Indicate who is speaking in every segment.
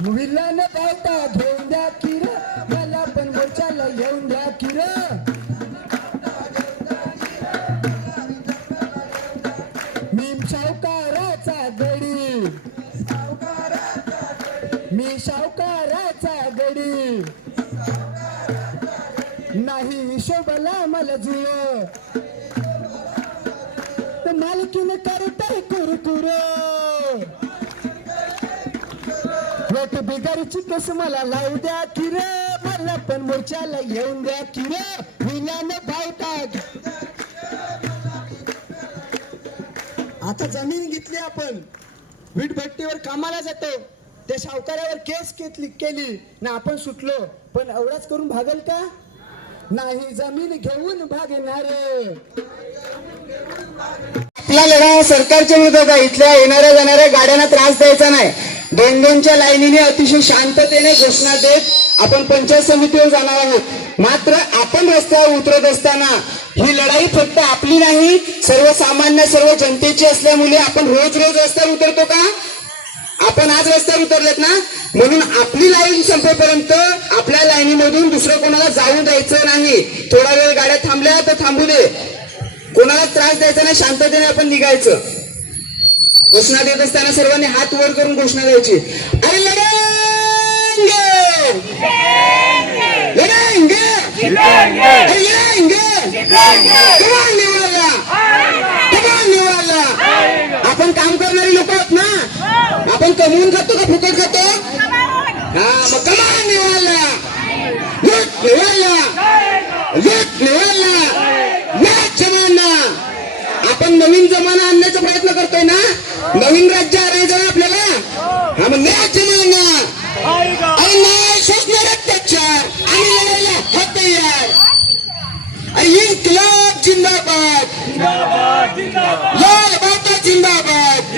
Speaker 1: मुलीला न पावता घेऊन द्या किर मला पण मोर्चाला येऊन द्या किर मी सावकाराचा गडी. मी सावकाराचा गडी. नाही हिशोबाला मला जुळ. मालकीन करताय कुरकुर. वेट बिगारीची कस मला लावू द्या किर? मला पण मोर्चाला येऊन द्या किर. विनान भावतात आता जमीन घेतली आपण. वीटभट्टीवर कामाला जातो. त्या सावकारावर केस घेतली केली. ना आपण सुटलो. पण एवढाच करून भागल का? नाही जमीन घेऊन भागणारे. आपला लढा सरकारच्या विरोधात आहे इथल्या येणाऱ्या जाणाऱ्या गाड्यांना त्रास द्यायचा नाही. दोन दोनच्या लाईनीने अतिशय शांततेने घोषणा देत आपण पंचायत समितीवर जाणार आहोत. मात्र आपण रस्त्यावर उतरत असताना ही लढाई फक्त आपली नाही सर्वसामान्य सर्व जनतेची असल्यामुळे आपण रोज रोज रस्त्यावर उतरतो का? आपण आज रस्त्यावर उतरलेत ना? म्हणून आपली लाईन संपेपर्यंत आपल्या लाईनीमधून दुसरं कोणाला जाऊ द्यायचं नाही. थोडा वेळ गाड्या थांबल्या तर थांबू दे. कोणाला त्रास द्यायचा नाही शांततेने आपण निघायचं. घोषणा देत असताना सर्वांनी हात वर करून घोषणा द्यायची. अरे लढेंगे लढेंगे अरे कमाल निवडला कमाल निवडला आपण काम करणारी लोक आहोत ना? आपण कमवून खातो का फुकट खातो? हा मग कमाल निवडला लूट निवडला लूट निवडला मॅच जमाना आपण नवीन जमाना आणण्याचा प्रयत्न करतोय ना? नवीन राज्य आणायचं ना आपल्याला? हा मग जमाना. अरे नाही शोषणार अत्याचार. आम्ही लढायला हा तयार. अरे इन्कलाब जिंदाबाद. लाल बाबा जिंदाबाद.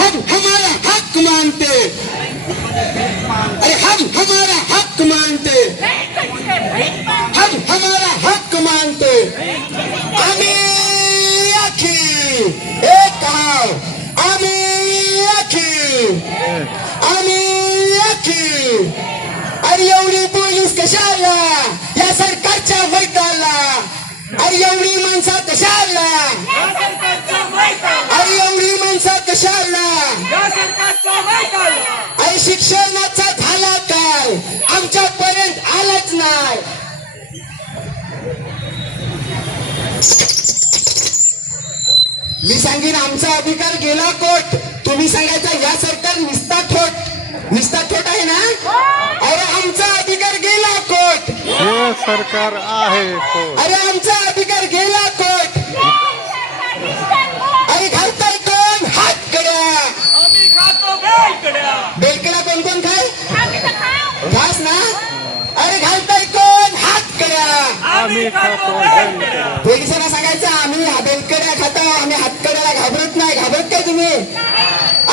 Speaker 1: हम हमारा हक मानते. अरे हम हमारा हक मानते. हम हमारा मानते. आम्ही अखी एक हाव. आम्ही अखी आम्ही अखी अरे एवढी पोलीस कशाला या? सरकारच्या मैदाला अरे एवढी कशा कशाला अरे एवढी कशा कशाला अरे शिक्षणाचा झाला काय? आमच्यापर्यंत आलाच नाही. मी सांगेन आमचा अधिकार गेला कोट. तुम्ही सांगायचा या सरकार निस्ता ठोट. निस्ता ठोट आहे ना? अरे आमचा अधिकार गेला कोट.
Speaker 2: हे सरकार आहे
Speaker 1: अरे आमचा अधिकार गेला कोट अरे घालताय कोण हात कड्या
Speaker 3: आम्ही खातो बेलकड्या
Speaker 1: बेलकडा कोण कोण खाय घास ना अरे घालताय कोण हात कड्या
Speaker 2: आम्ही.
Speaker 1: पोलिसांना सांगायचं आम्ही बेलकड्या खातो आम्ही हातकड्याला घाबरत नाही. घाबरत काय तुम्ही?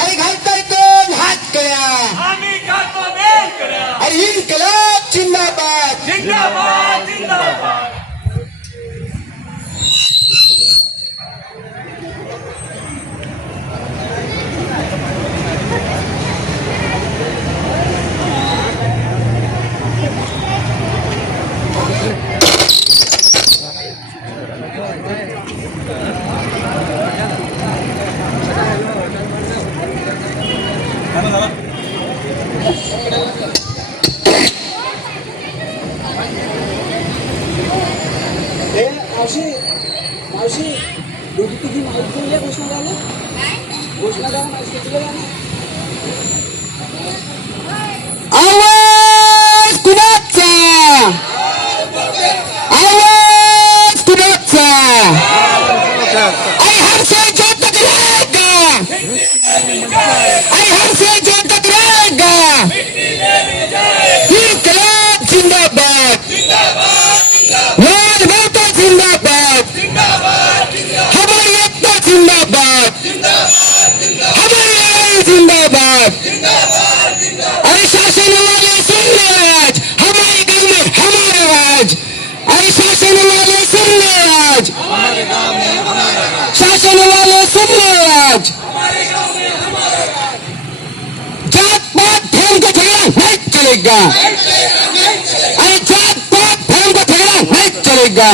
Speaker 1: अरे घालताय कोण हात कड्या
Speaker 3: आम्ही खातो बेलकड्या.
Speaker 1: अरे जिंदाबाद चलेगा। अरे जात पात धर्म का झगड़ा नाही चलेगा।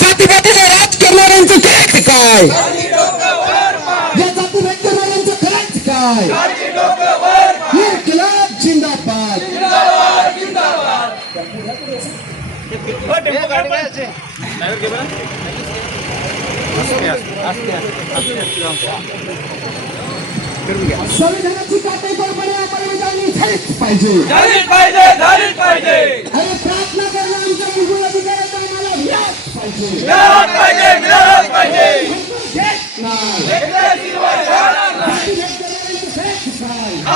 Speaker 1: जातीपातीचं राज करणाऱ्यांचं करायचं काय या जातीभेद करणाऱ्यांचं करायचं काय इन्किलाब जिंदाबाद। संविधानाची काटेकोरपणे अंमलबजावणी झालीच पाहिजे.
Speaker 3: झालीच पाहिजे झालीच पाहिजे.
Speaker 1: अरे प्रार्थना करणं आमच्या मूलभूत अधिकाराचा आम्हाला मिळालंच पाहिजे.
Speaker 3: मिळालंच पाहिजे मिळालंच पाहिजे.
Speaker 1: नाही. काय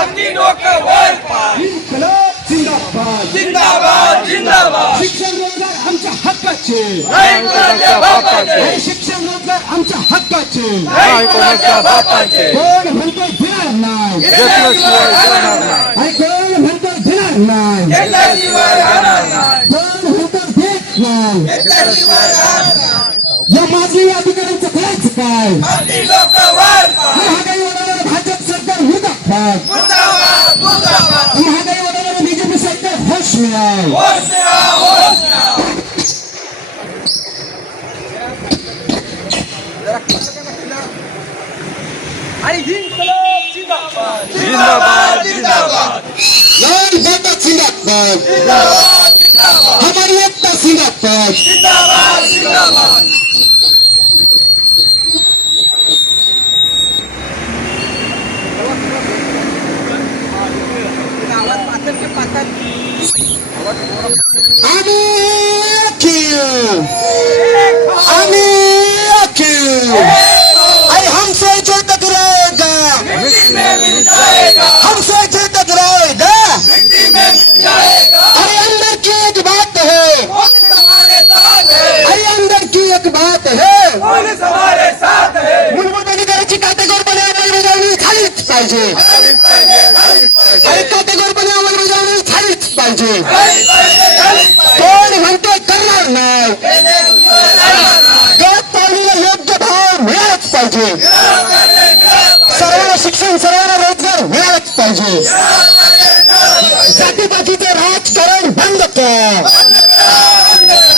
Speaker 3: अगदी डोकं वर पाय.
Speaker 1: जिंदाबाद.
Speaker 3: जिंदाबाद जिंदाबाद.
Speaker 1: शिक्षण रोजगार आमच्या हक्काचे.
Speaker 3: नाही कोणाच्या बापाचे.
Speaker 1: अरे शिक्षण रोजगार आमच्या हक्काचे.
Speaker 3: नाही कोणाच्या बापाचे.
Speaker 1: कोण म्हणतो देणार नाही.
Speaker 3: घेतल्याशिवाय राहणार नाही.
Speaker 1: अरे कोण म्हणतो देणार नाही.
Speaker 3: घेतल्याशिवाय राहणार नाही.
Speaker 1: कोण म्हणतो देत नाही.
Speaker 3: घेतल्याशिवाय राहणार नाही.
Speaker 1: या माजली अधिकाऱ्यांचं करायचं काय?
Speaker 3: वर पाय
Speaker 1: महागाई वाढवणारं भाजप सरकार मुर्दाबाद महागाई सरकार होश मिळाल
Speaker 3: होश मिळा होश मिळा आणि इन्कलाब जिंदाबाद जिंदाबाद जिंदाबाद
Speaker 1: लाल बाबा जिंदाबाद हमारी एकता जिंदाबाद हमसे जो टकराएगा
Speaker 3: मिट्टी में मिल जाएगा
Speaker 1: हमसे जो टकराएगा
Speaker 3: मिट्टी में मिल जाएगा
Speaker 1: अरे अंदर की एक बात है
Speaker 3: पुलिस हमारे साथ है
Speaker 1: अरे अंदर की एक बात है
Speaker 3: पुलिस हमारे साथ है
Speaker 1: मूलभूत अधिकाराची काटेकोरपणे अंमलबजावणी झालीच पाहिजे
Speaker 3: झालीच पाहिजे झालीच पाहिजे
Speaker 1: अरे काटेकोरपणे अंमलबजावणी झालीच पाहिजे
Speaker 3: झालीच पाहिजे.
Speaker 1: कोण म्हणते करणार नाही? गळत योग्य भाव मिळालाच पाहिजे. सर्वांना शिक्षण सर्वांना रोजगार मिळालाच पाहिजे. जातीपातीचं राजकारण बंद कर.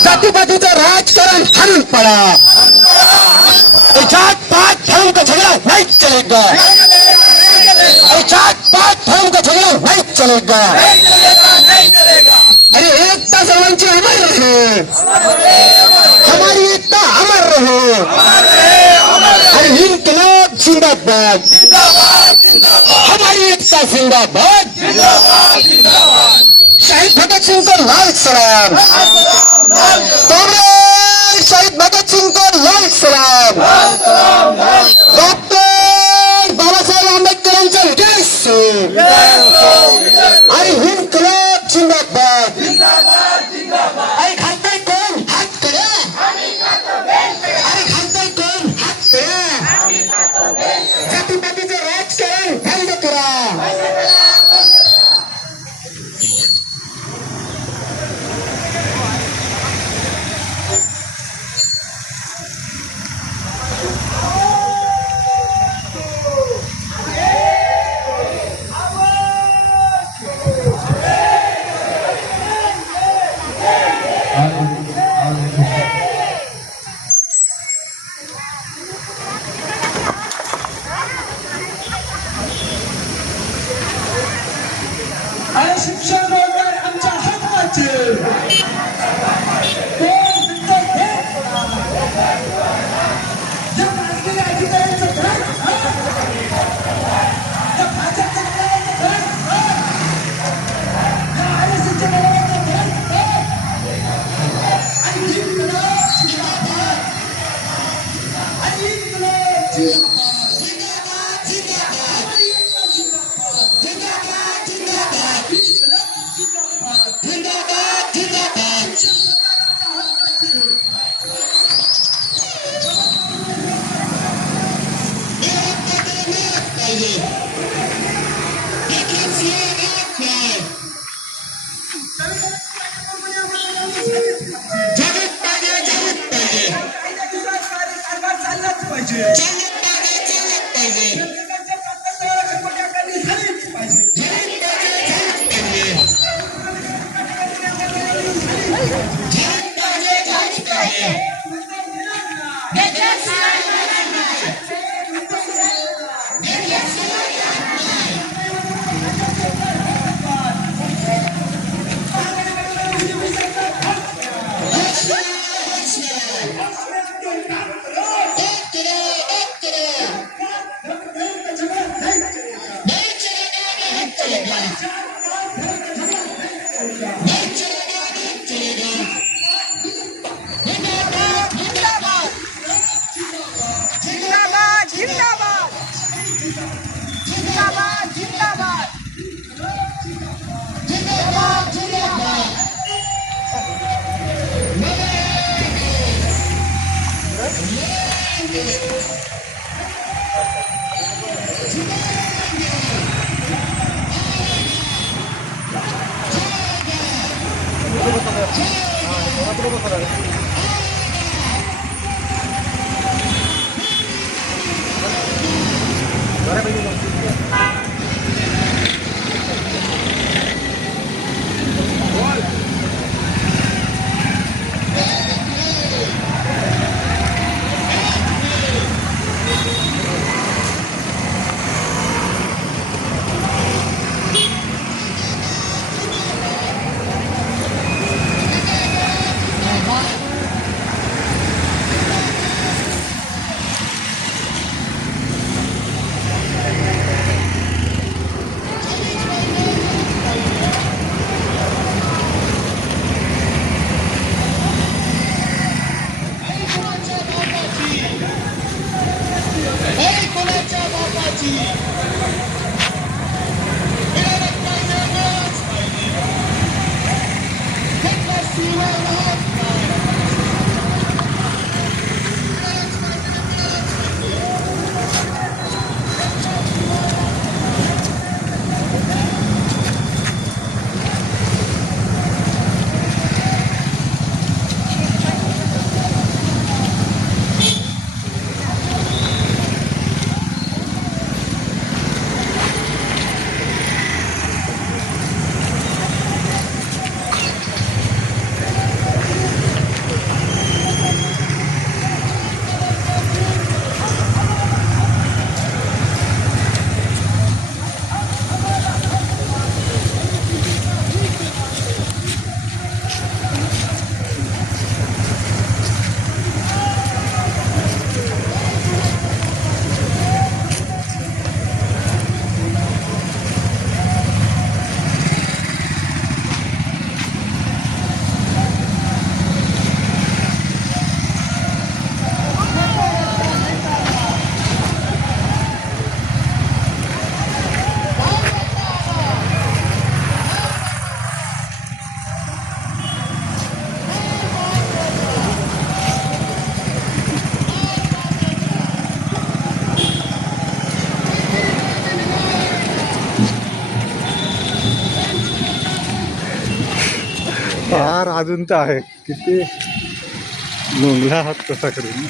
Speaker 1: जातीपातीचं राजकारण हरून पडा. जात पात धर्म का झगड़ा नहीं चलेगा ये जात पात धर्म का झगड़ा नहीं चलेगा
Speaker 3: नहीं चलेगा
Speaker 1: अरे एकता सर्वांची अमर रहे हमारी एकता अमर रहे अरे इनकलाब जिंदाबाद हमारी एकता जिंदाबाद शहीद भगत सिंह को लाल सलाम कॉमरेड शहीद भगत सिंह को लाल सलाम डॉक्टर बाबासाहेब आंबेडकरांचा विजय
Speaker 3: अजून तर आहे. किती मुंगला हात कसा करून.